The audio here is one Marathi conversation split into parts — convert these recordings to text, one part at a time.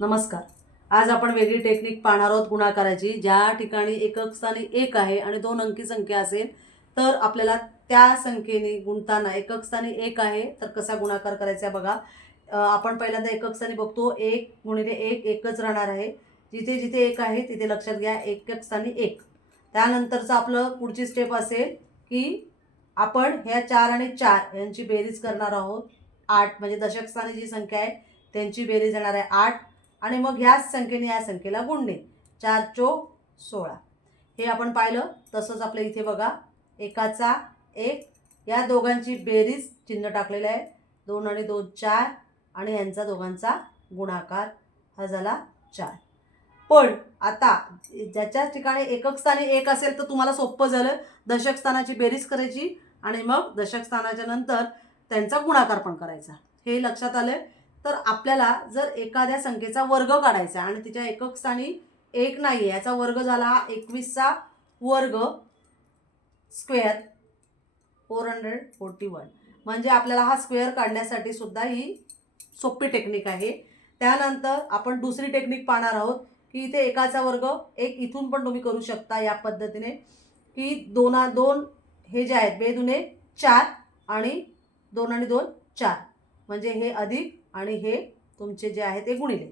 नमस्कार. आज आपण वेगळी टेक्निक पाहणार आहोत गुणाकाराची. ज्या ठिकाणी एकक स्थानी 1 आहे आणि 2 अंकी संख्या असेल तर आपल्याला त्या संख्येने गुणताना एकक स्थानी 1 आहे तर कसा गुणाकार करायचा बघा. आपण पहिल्यांदा एकक स्थानी बघतो 1 गुणिले 1 एकच राहणार आहे. जिथे जिथे 1 आहे तिथे लक्षात घ्या एकक स्थानी 1. त्यानंतरचं आपलं पुढची स्टेप असेल की आपण ह्या 4 आणि 4 यांची बेरीज करणार आहोत. 8 म्हणजे दशक स्थानी जी संख्या आहे त्यांची बेरीज येणार आहे 8 आणि मग ह्याच संख्येने या संख्येला गुणणे. 4 चोक 16 हे आपण पाहिलं. तसंच आपल्या इथे बघा एकाचा 1 या दोघांची बेरीज चिन्ह टाकलेलं आहे. 2 आणि 2 4 आणि यांचा दोघांचा गुणाकार हा झाला 4. पण आता ज्याच्या ठिकाणी एकक स्थानी 1 असेल तर तुम्हाला सोपं झालं. दशक स्थानाची बेरीज करायची आणि मग दशक स्थानाच्या नंतर त्यांचा गुणाकार पण करायचा. हे लक्षात आलं. तर आपल्याला जर एखाद्या संख्येचा वर्ग काढायचा आणि तिच्या एकक स्थानी 1 नाही आहे याचा वर्ग झाला 21चा वर्ग स्क्वेअर 441. म्हणजे आपल्याला हा स्क्वेअर काढण्यासाठी सुद्धा ही सोपी टेक्निक आहे. त्यानंतर आपण दुसरी टेक्निक पाहणार आहोत की इथे एकाचा वर्ग 1 इथून पण तुम्ही करू शकता या पद्धतीने की 2 हे जे आहेत 2 दुने 4 आणि 2 आणि 2 4 म्हणजे हे अधिक आणि हे तुमचे जे आहे ते गुणिले.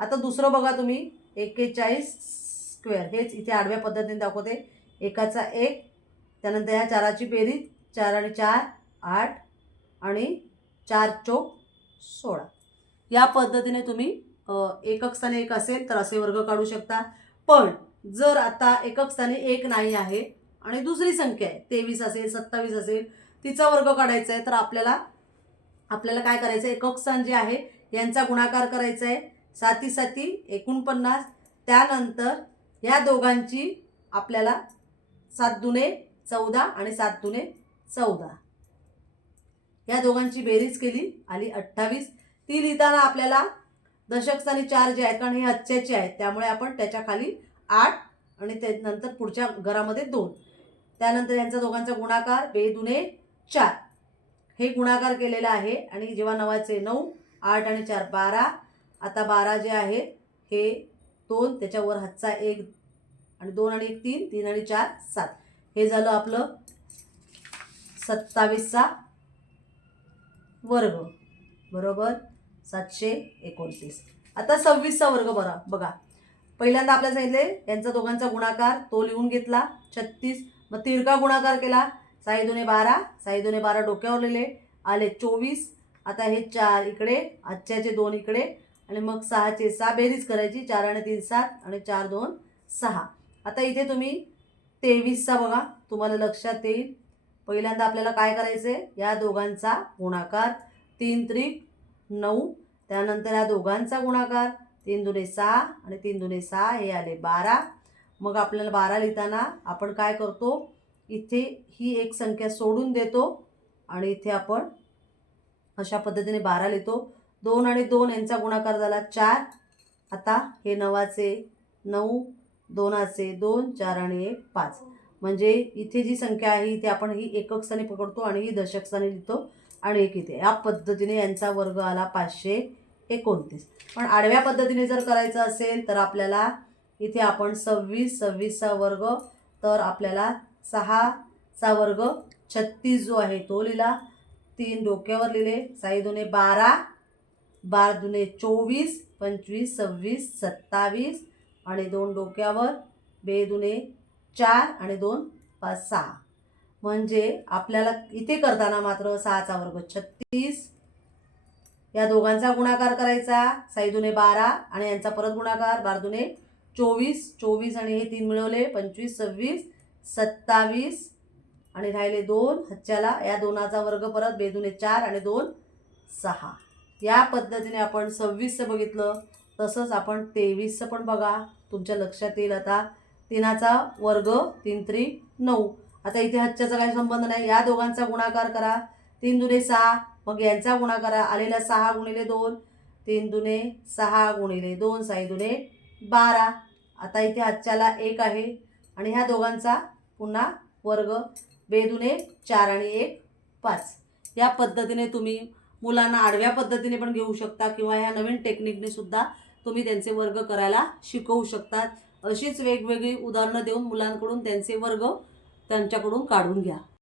आता दुसरं बघा तुम्ही 41 स्क्वेअर हेच इथे आडव्या पद्धतीने दाखवते. एकाचा 1 त्यानंतर ह्या 4ची बेरीज 4 आणि 4 8 आणि 4 चोक 16 या पद्धतीने तुम्ही एकक स्थानी 1 असेल तर असे वर्ग काढू शकता. पण जर आता एकक स्थानी 1 नाही आहे आणि दुसरी संख्या आहे 23 असेल 27 असेल तिचा वर्ग काढायचा आहे तर आपल्याला काय करायचं आहे एकक स्थान जे आहे यांचा गुणाकार करायचा आहे. 7 7 49. त्यानंतर या दोघांची आपल्याला 7 दुने 14 आणि 7 दुने 14 या दोघांची बेरीज केली आली 28. ती लिहिताना आपल्याला दशक स्थानी 4 जे आहेत कारण हे हच्च्याचे आहेत त्यामुळे आपण त्याच्या खाली 8 आणि त्यानंतर पुढच्या घरामध्ये 2. त्यानंतर यांचा दोघांचा गुणाकार 2 दुने 4 हे गुणाकार केलेला आहे आणि जेव्हा 9चे 9 8 आणि 4 12. आता 12 जे आहे हे 2 त्याच्यावर हातचा 1 आणि 2 आणि 1 3 3 आणि 4 7 हे झालं आपलं 27चा वर्ग बरोबर 729. आता 26चा वर्ग बघा. पहिल्यांदा आपल्याला सांगितले यांचा दोघांचा गुणाकार तो लिहून घेतला 36. मग तिरका गुणाकार केला 6 दुने 12 6 दुने 12 डोक्यावर लिहिले आले 24. आता हे 4 इकडे आजच्याचे 2 इकडे आणि मग 6चे 6 बेरीज करायची 4 आणि 3 7 आणि 4 2 6. आता इथे तुम्ही 23चा बघा तुम्हाला लक्षात येईल. पहिल्यांदा आपल्याला काय करायचं आहे या दोघांचा गुणाकार 3 त्रिक 9. त्यानंतर या दोघांचा गुणाकार 3 दुने 6 आणि 3 दुने 6 हे आले 12. मग आपल्याला 12 लिहिताना आपण काय करतो इथे ही एक संख्या सोडून देतो आणि इथे आपण अशा पद्धतीने 12 लिहितो. 2 आणि 2 यांचा गुणाकार झाला 4. आता हे 9चे 9 2चे 2 4 आणि 1 5 म्हणजे इथे जी संख्या आहे इथे आपण ही एकक स्थानी पकडतो आणि ही दशक स्थानी लिहितो आणि एक इथे या पद्धतीने यांचा वर्ग आला 529. पण आडव्या पद्धतीने जर करायचं असेल तर आपल्याला इथे आपण 26चा वर्ग तर आपल्याला 6चा वर्ग 36 जो आहे तो लिहिला. 3 डोक्यावर लिहिले 6 दुने 12 12 दुने 24 25 26 27 आणि 2 डोक्यावर 2 दुने 4 आणि 2 5 6 म्हणजे आपल्याला इथे करताना मात्र 6चा वर्ग 36. या दोघांचा गुणाकार करायचा 6 दुने 12 आणि यांचा परत गुणाकार 12 दुने 24 24 आणि हे 3 मिळवले 25 26 27 आणि राहिले 2 हच्च्याला या 2चा वर्ग परत 2 दुने 4 आणि 2 6 या पद्धतीने आपण 26चं बघितलं. तसंच आपण 23चं पण बघा तुमच्या लक्षात येईल. आता 3चा वर्ग 3 त्रिक 9. आता इथे हच्च्याचा काही संबंध नाही. या दोघांचा गुणाकार करा 3 दुने 6 मग यांचा गुणाकार आलेला 6 गुणिले 2 3 दुने 6 गुणिले 2 6 दुने 12. आता इथे हच्च्याला 1 आहे आणि ह्या दोघांचा पुन्हा वर्ग 2 दुने 4 आणि 1 5 या पद्धतीने तुम्ही मुलांना आडव्या पद्धतीने पण घेऊ शकता किंवा ह्या नवीन टेक्निकने सुद्धा तुम्ही त्यांचे वर्ग करायला शिकवू शकतात. अशीच वेगवेगळी उदाहरणं देऊन मुलांकडून त्यांचे वर्ग त्यांच्याकडून काढून घ्या.